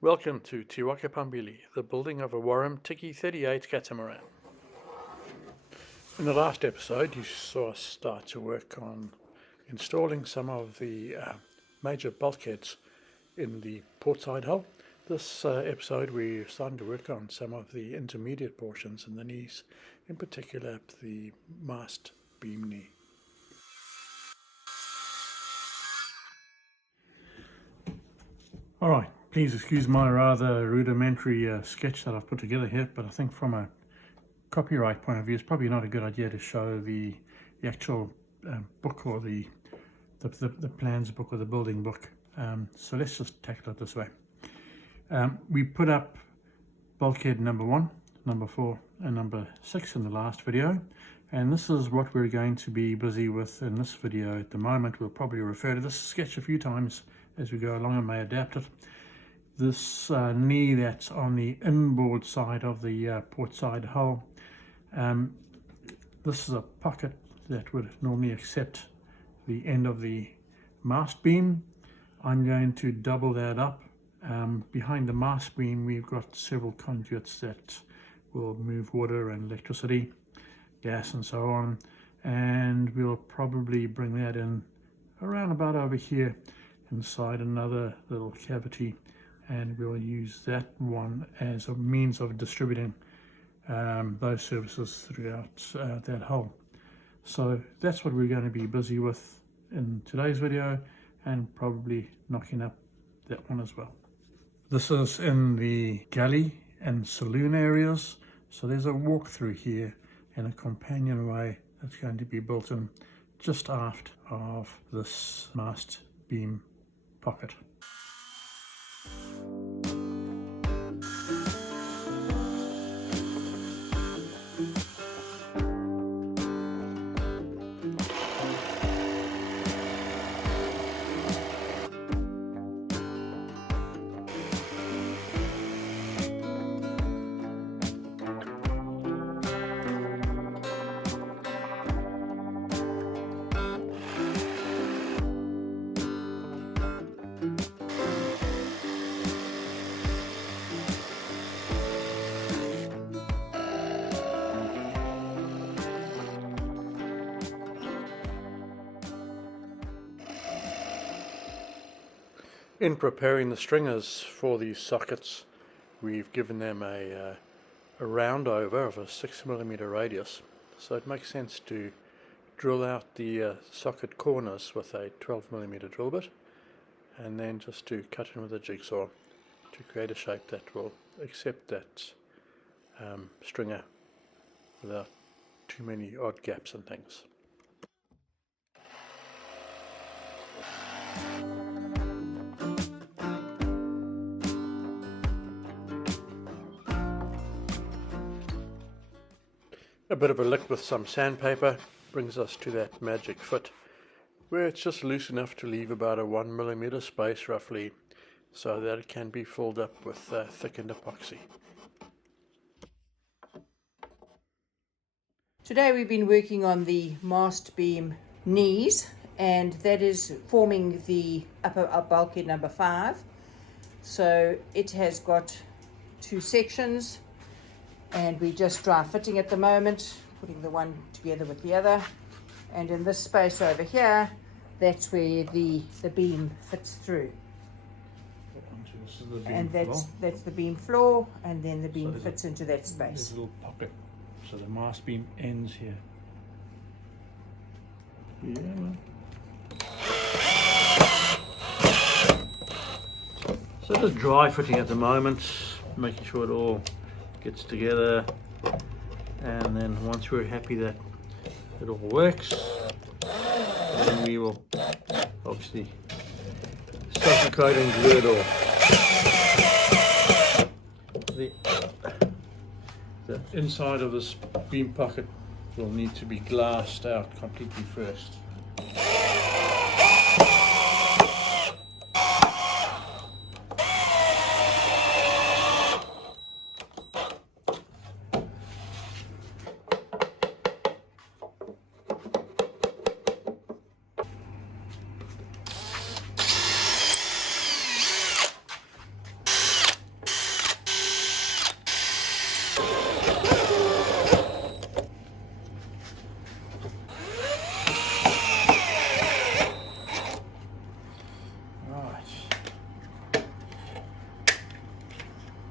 Welcome to Waka Phambili, the building of a Wharram Tiki 38 Catamaran. In the last episode you saw us start to work on installing some of the major bulkheads in the portside hull. This episode we're starting to work on some of the intermediate portions in the knees, in particular the mast beam knee. Alright, please excuse my rather rudimentary sketch that I've put together here, but I think from a copyright point of view it's probably not a good idea to show the actual book or the plans book or the building book. So let's just tackle it this way. We put up bulkhead number 1, number 4 and number 6 in the last video, and this is what we're going to be busy with in this video at the moment. We'll probably refer to this sketch a few times as we go along and may adapt it. This knee that's on the inboard side of the port side hull, this is a pocket that would normally accept the end of the mast beam. I'm going to double that up. Behind the mast beam we've got several conduits that will move water and electricity, gas and so on, and we'll probably bring that in around about over here inside another little cavity, and we'll use that one as a means of distributing those services throughout that hull. So that's what we're going to be busy with in today's video, and probably knocking up that one as well. This is in the galley and saloon areas, so there's a walk-through here and a companionway that's going to be built in just aft of this mast beam pocket. In preparing the stringers for these sockets, we've given them a round over of a 6mm radius, so it makes sense to drill out the socket corners with a 12mm drill bit, and then just to cut in with a jigsaw to create a shape that will accept that stringer without too many odd gaps and things. A bit of a lick with some sandpaper brings us to that magic fit, where it's just loose enough to leave about a 1mm space roughly, so that it can be filled up with thickened epoxy. Today we've been working on the mast beam knees, and that is forming the upper bulkhead number 5. So it has got 2 sections, and we're just dry fitting at the moment, putting the one together with the other. And in this space over here, that's where the beam fits through. And that's the beam floor, and then the beam fits into that space. There's a little pocket, so the mast beam ends here. So just dry fitting at the moment, making sure it all gets together, and then once we're happy that it all works, then we will obviously self coat and glue it all. The inside of this beam pocket will need to be glassed out completely first.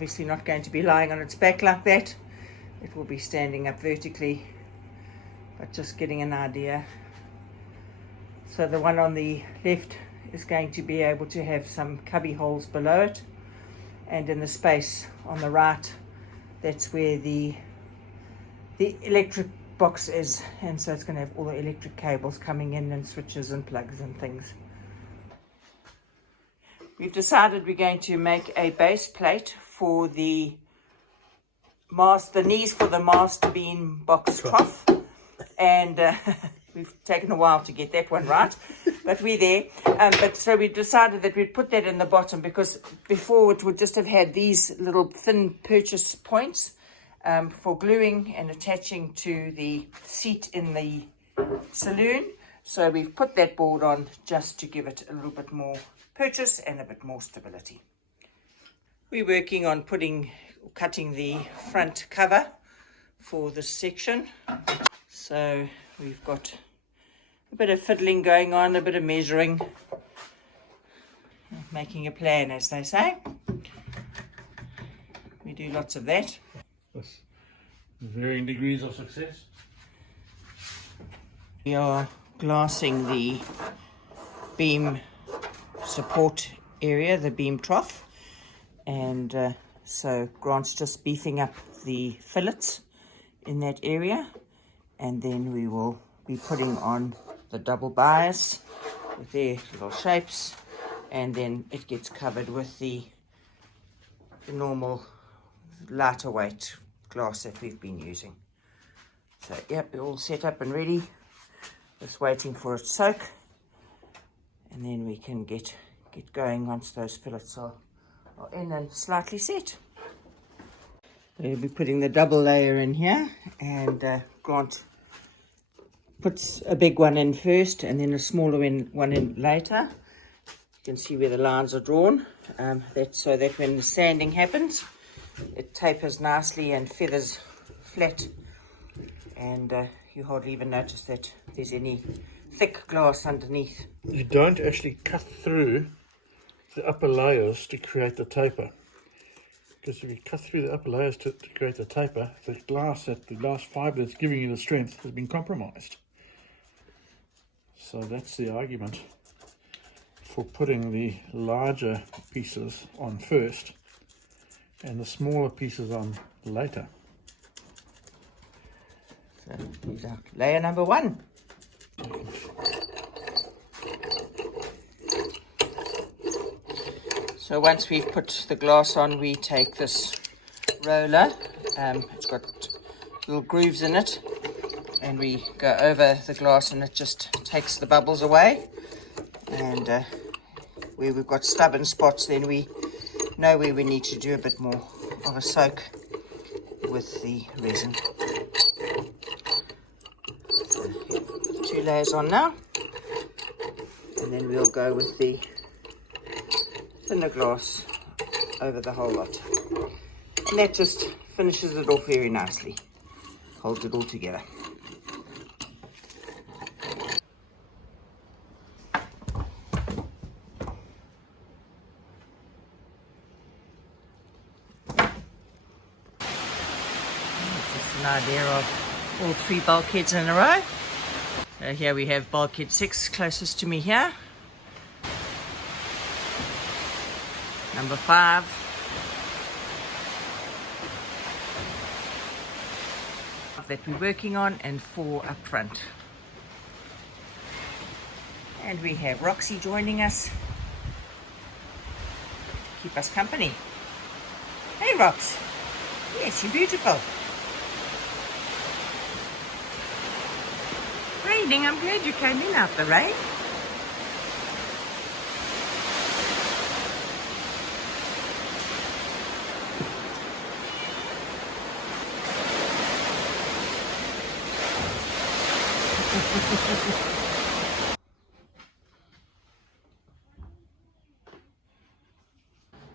obviously not going to be lying on its back like that. It will be standing up vertically, but just getting an idea. So the one on the left is going to be able to have some cubby holes below it, and in the space on the right, that's where the electric box is, and so it's going to have all the electric cables coming in and switches and plugs and things. We've decided we're going to make a base plate for the mast, the knees for the mast beam box trough, and we've taken a while to get that one right, but we're there. But so we decided that we'd put that in the bottom, because before it would just have had these little thin purchase points for gluing and attaching to the seat in the saloon. So we've put that board on just to give it a little bit more purchase and a bit more stability. We're working on cutting the front cover for this section. So we've got a bit of fiddling going on, a bit of measuring, making a plan, as they say. We do lots of that. With varying degrees of success. We are glassing the beam support area, the beam trough, and so Grant's just beefing up the fillets in that area, and then we will be putting on the double bias with their little shapes, and then it gets covered with the normal lighter weight glass that we've been using. So yep, we're all set up and ready, just waiting for it to soak, and then we can get going once those fillets are in and slightly set. We'll be putting the double layer in here, and Grant puts a big one in first and then a smaller one in later. You can see where the lines are drawn. That's so that when the sanding happens, it tapers nicely and feathers flat, and you hardly even notice that there's any thick glass underneath. You don't actually cut through the upper layers to create the taper, because if you cut through the upper layers to create the taper, the glass fibre that's giving you the strength has been compromised. So that's the argument for putting the larger pieces on first and the smaller pieces on later. So these are layer number 1. So once we've put the glass on, we take this roller, it's got little grooves in it, and we go over the glass, and it just takes the bubbles away, and where we've got stubborn spots, then we know where we need to do a bit more of a soak with the resin. So, put the 2 layers on now, and then we'll go with the thinner glass over the whole lot, and that just finishes it off very nicely, holds it all together. An idea of all 3 bulkheads in a row. So here we have bulkhead 6 closest to me here. Number 5. That we're working on, and 4 up front. And we have Roxy joining us to keep us company. Hey Rox. Yes, you're beautiful. Raining, I'm glad you came in out the rain.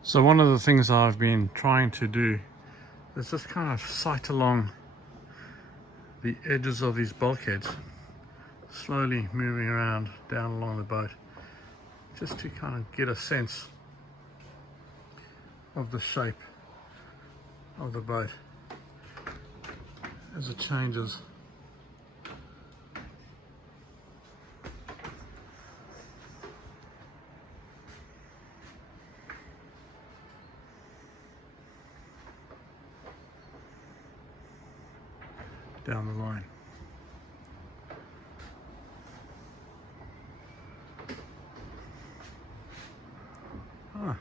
So one of the things I've been trying to do is just kind of sight along the edges of these bulkheads, slowly moving around down along the boat, just to kind of get a sense of the shape of the boat as it changes. Down the line. Ah,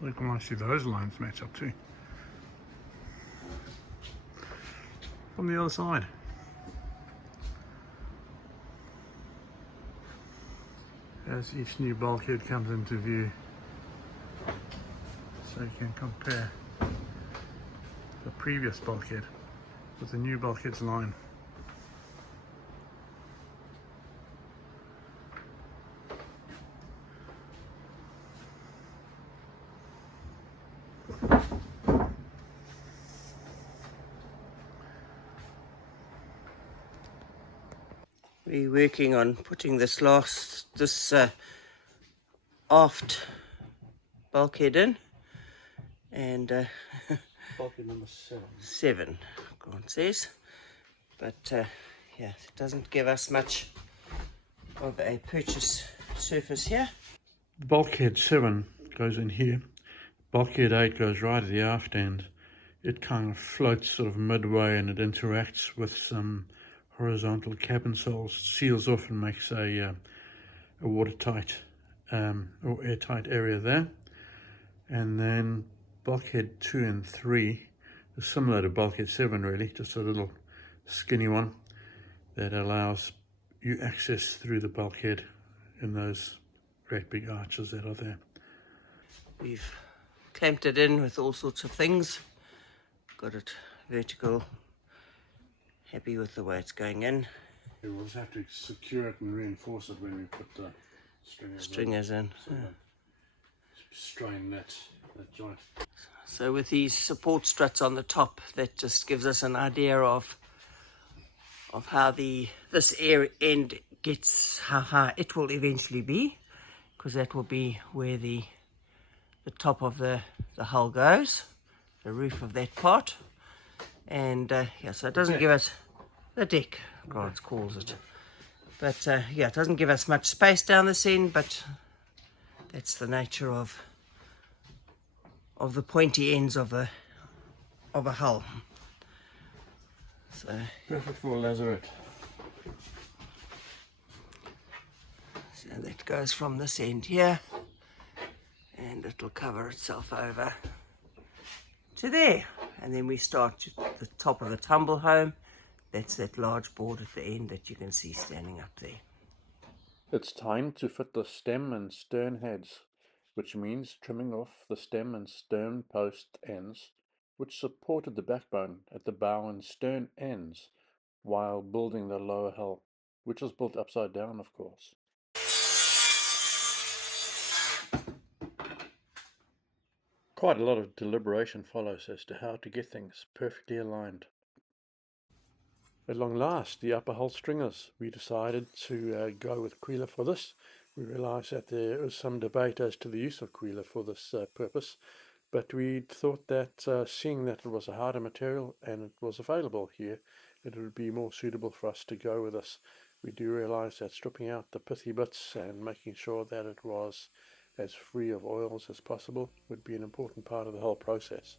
look how nicely those lines match up too. From the other side. As each new bulkhead comes into view, so you can compare the previous bulkhead with the new bulkhead's line. We're working on putting this aft bulkhead in, and Bulkhead number 7, Grant says, but yeah, it doesn't give us much of a purchase surface here. Bulkhead 7 goes in here. Bulkhead 8 goes right at the aft end. It kind of floats sort of midway, and it interacts with some horizontal cabin soles, seals off and makes a watertight or airtight area there. And then bulkhead 2 and 3 is similar to bulkhead 7 really, just a little skinny one that allows you access through the bulkhead in those great big arches that are there. We've clamped it in with all sorts of things, got it vertical, happy with the way it's going in. Yeah, we'll just have to secure it and reinforce it when we put the stringers in. So strain that joint. So with these support struts on the top, that just gives us an idea of how this air end gets, how high it will eventually be, because that will be where the top of the hull goes, the roof of that part. And yeah, so it doesn't give us the deck, Grant calls it. But yeah, it doesn't give us much space down this end, but that's the nature of the pointy ends of a hull. So perfect for a lazarette. So that goes from this end here, and it'll cover itself over to there. And then we start at the top of the tumble home. That's that large board at the end that you can see standing up there. It's time to fit the stem and stern heads, which means trimming off the stem and stern post ends, which supported the backbone at the bow and stern ends, while building the lower hull, which was built upside down, of course. Quite a lot of deliberation follows as to how to get things perfectly aligned. At long last, the upper hull stringers. We decided to go with Quila for this. We realised that there was some debate as to the use of Quila for this purpose, but we thought that seeing that it was a harder material and it was available here, it would be more suitable for us to go with this. We do realise that stripping out the pithy bits and making sure that it was as free of oils as possible would be an important part of the whole process.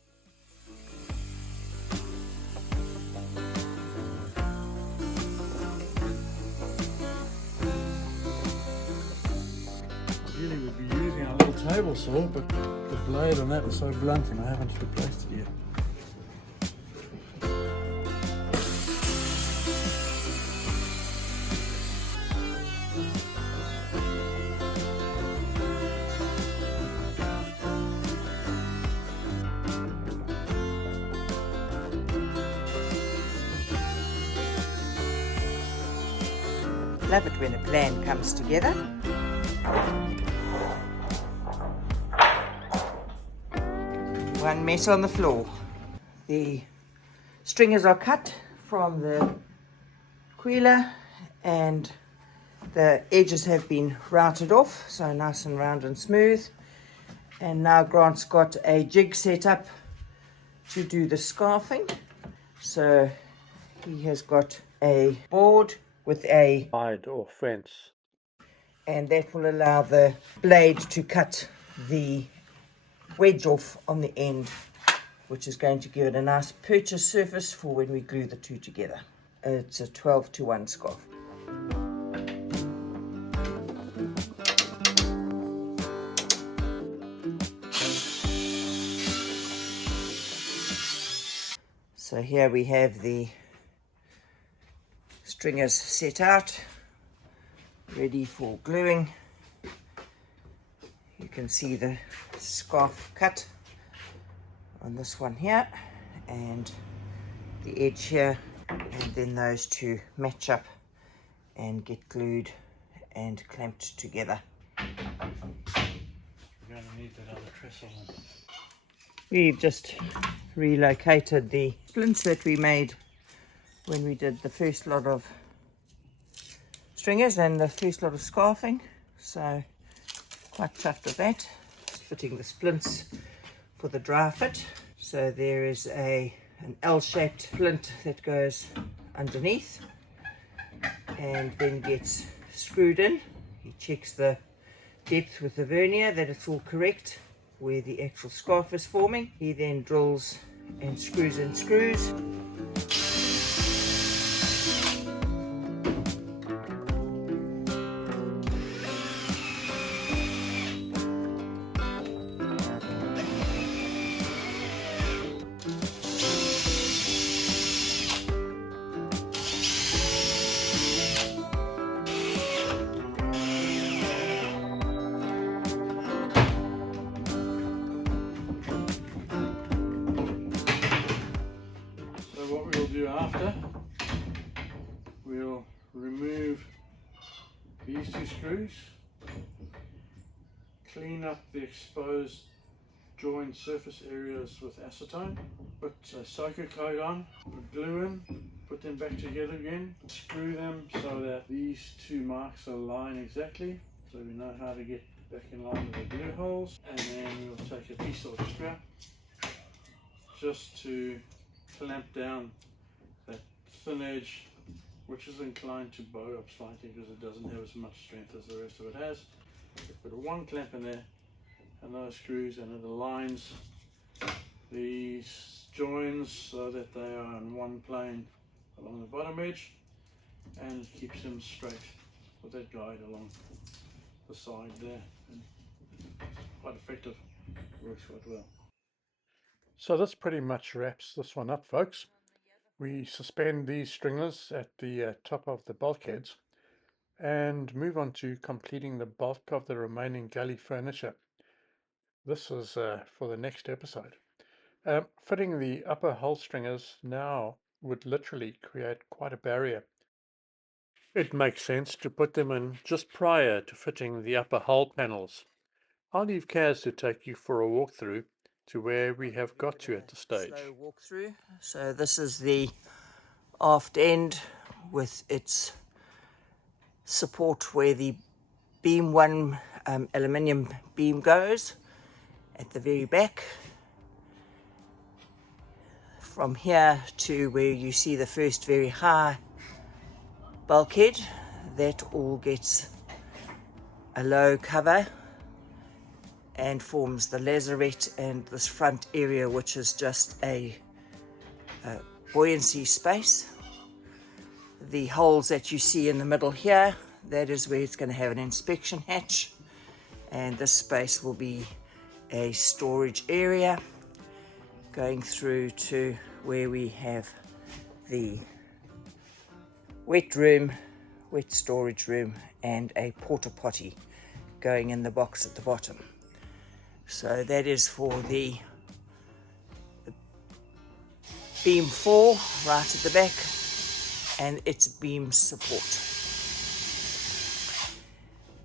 Ideally we'd be using our little table saw, but the blade on that was so blunt and I haven't replaced it yet. Love it when a plan comes together. One mess on the floor. The stringers are cut from the Quila and the edges have been routed off, so nice and round and smooth. And now Grant's got a jig set up to do the scarfing. So he has got a board with a Hide or fence. and that will allow the blade to cut the wedge off on the end, which is going to give it a nice purchase surface for when we glue the two together. It's a 12-to-1 scarf. So here we have the stringers set out, ready for gluing. You can see the scarf cut on this one here and the edge here, and then those two match up and get glued and clamped together. We're going to need that other trestle. We've just relocated the splints that we made when we did the first lot of stringers and the first lot of scarfing, so quite chuffed with that. Fitting the splints for the dry fit. So there is an L-shaped splint that goes underneath and then gets screwed in. He checks the depth with the vernier that it's all correct where the actual scarf is forming. He then drills and screws in screws. After, we'll remove these two screws, clean up the exposed joint surface areas with acetone, put a soaker coat on, put glue in, put them back together again, screw them so that these two marks align exactly, so we know how to get back in line with the glue holes. And then we'll take a piece of scrap just to clamp down that thin edge, which is inclined to bow up slightly because it doesn't have as much strength as the rest of it has. Put one clamp in there and those screws, and it aligns these joins so that they are on one plane along the bottom edge, and keeps them straight with that guide along the side there. And quite effective, works quite well. So this pretty much wraps this one up, folks. We suspend these stringers at the top of the bulkheads and move on to completing the bulk of the remaining galley furniture. This is for the next episode. Fitting the upper hull stringers now would literally create quite a barrier. It makes sense to put them in just prior to fitting the upper hull panels. I'll leave Kaz to take you for a walkthrough to where we have got to at the stage. Slow walkthrough. So this is the aft end with its support where the beam one aluminium beam goes at the very back. From here to where you see the first very high bulkhead, that all gets a low cover and forms the lazarette, and this front area which is just a buoyancy space. The holes that you see in the middle here, that is where it's going to have an inspection hatch, and this space will be a storage area going through to where we have the wet room, wet storage room, and a porta potty going in the box at the bottom. So that is for the beam 4 right at the back and its beam support.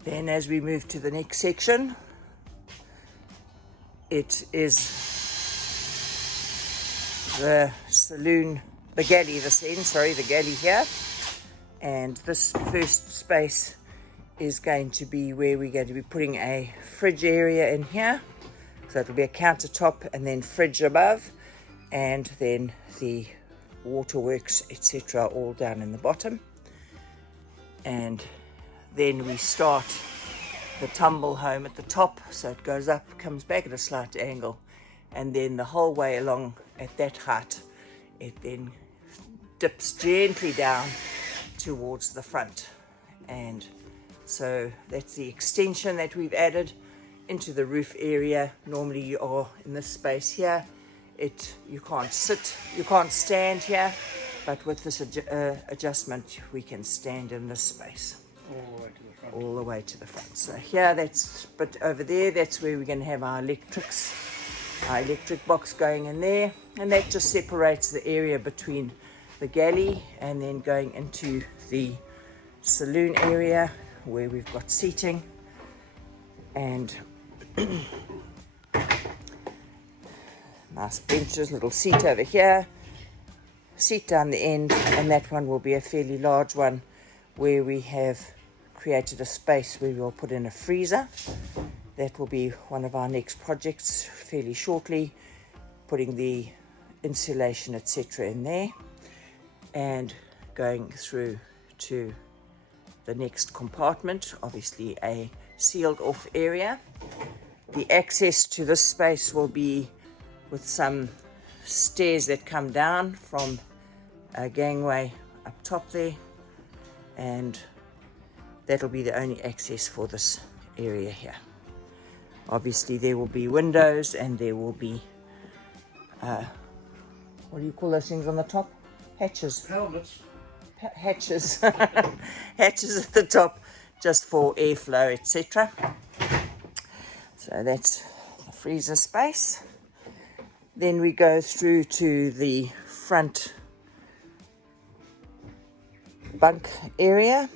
Then as we move to the next section, it is the saloon, the galley the galley here, and this first space is going to be where we're going to be putting a fridge area in here. So it'll be a countertop and then fridge above, and then the waterworks, etc., all down in the bottom. And then we start the tumble home at the top, so it goes up, comes back at a slight angle, and then the whole way along at that height it then dips gently down towards the front. And so that's the extension that we've added into the roof area. Normally you are in this space here, you can't sit, you can't stand here, but with this adjustment we can stand in this space all the way to the front. So here, but over there, that's where we're going to have our electric box going in there, and that just separates the area between the galley and then going into the saloon area where we've got seating and nice benches, little seat over here, seat down the end, and that one will be a fairly large one where we have created a space where we'll put in a freezer. That will be one of our next projects fairly shortly, putting the insulation etc. in there, and going through to the next compartment, obviously a sealed off area. The access to this space will be with some stairs that come down from a gangway up top there, and that'll be the only access for this area here. Obviously there will be windows, and there will be what do you call those things on the top? Hatches. Helmets. Hatches. Hatches at the top, just for airflow, etc. So that's the freezer space. Then we go through to the front bunk area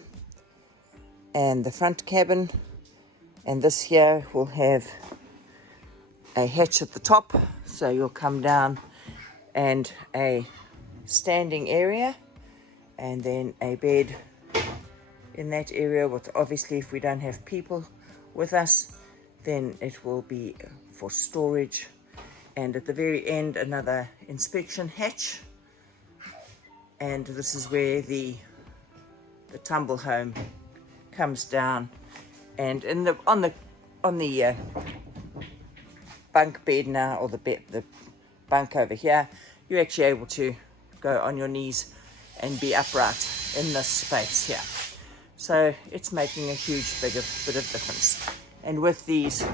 and the front cabin, and this here will have a hatch at the top, so you'll come down, and a standing area, and then a bed in that area. But obviously if we don't have people with us, then it will be for storage. And at the very end, another inspection hatch, and this is where the tumble home comes down. And in the on the bunk bed now, or the bunk over here, you're actually able to go on your knees and be upright in this space here. So it's making a huge bit of difference. And with these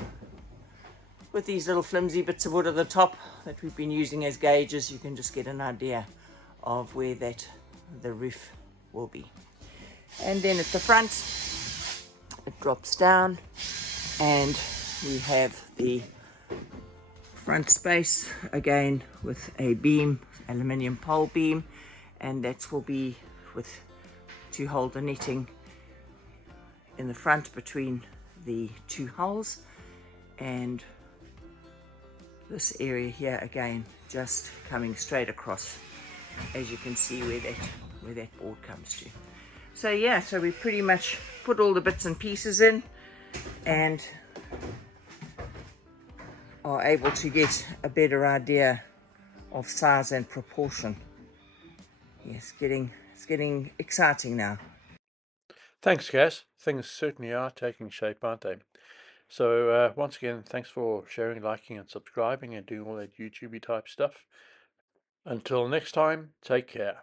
little flimsy bits of wood at the top that we've been using as gauges, you can just get an idea of where the roof will be. And then at the front, it drops down, and we have the front space again with a beam, aluminium pole beam, and that will be to hold the netting in the front between the two hulls. And this area here again, just coming straight across, as you can see where that board comes to. So yeah, so we pretty much put all the bits and pieces in and are able to get a better idea of size and proportion. Yes, it's getting exciting now. Thanks, Gaz. Things certainly are taking shape, aren't they? So once again, thanks for sharing, liking and subscribing and doing all that YouTubey type stuff. Until next time, take care.